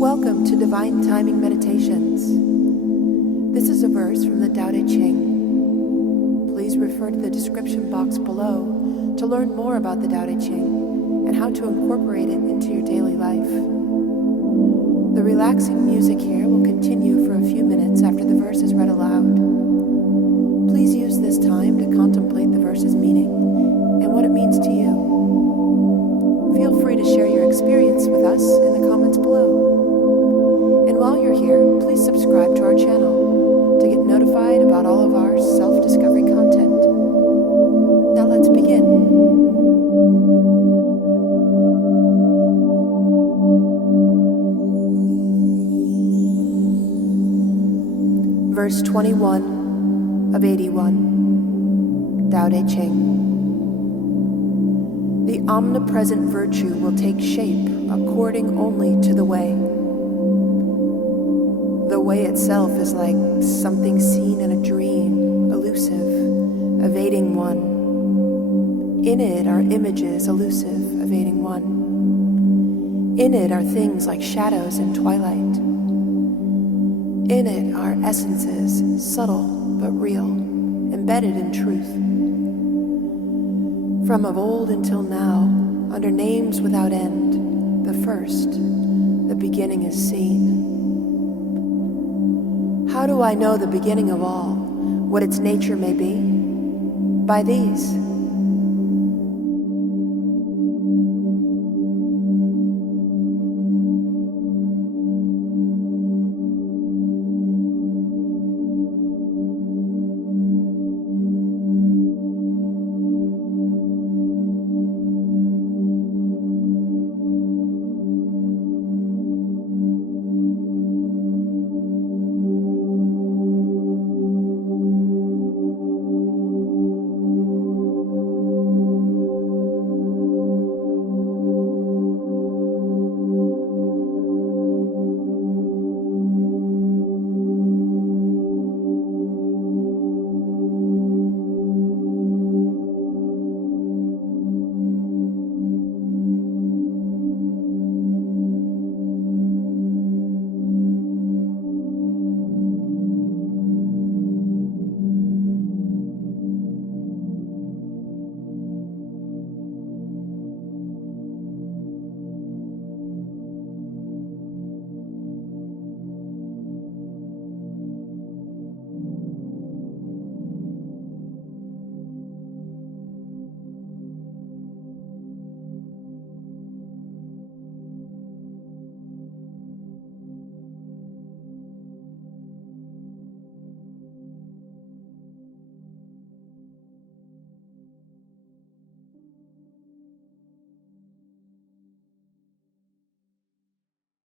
Welcome to Divine Timing Meditations. This is a verse from the Tao Te Ching. Please refer to the description box below to learn more about the Tao Te Ching and how to incorporate it into your daily life. The relaxing music here will continue for a few minutes after the verse is read aloud. Please use this time to contemplate the verse's meaning and what it means to you. Feel free to share your experience with us in the comments below. And while you're here, please subscribe to our channel to get notified about all of our self-discovery content. Now let's begin. Verse 21 of 81, Tao Te Ching. The omnipresent virtue will take shape according only to the way. The way itself is like something seen in a dream, elusive, evading one. In it are images, elusive, evading one. In it are things like shadows in twilight. In it are essences, subtle but real, embedded in truth. From of old until now, under names without end, the first, the beginning is seen. How do I know the beginning of all, what its nature may be? By these.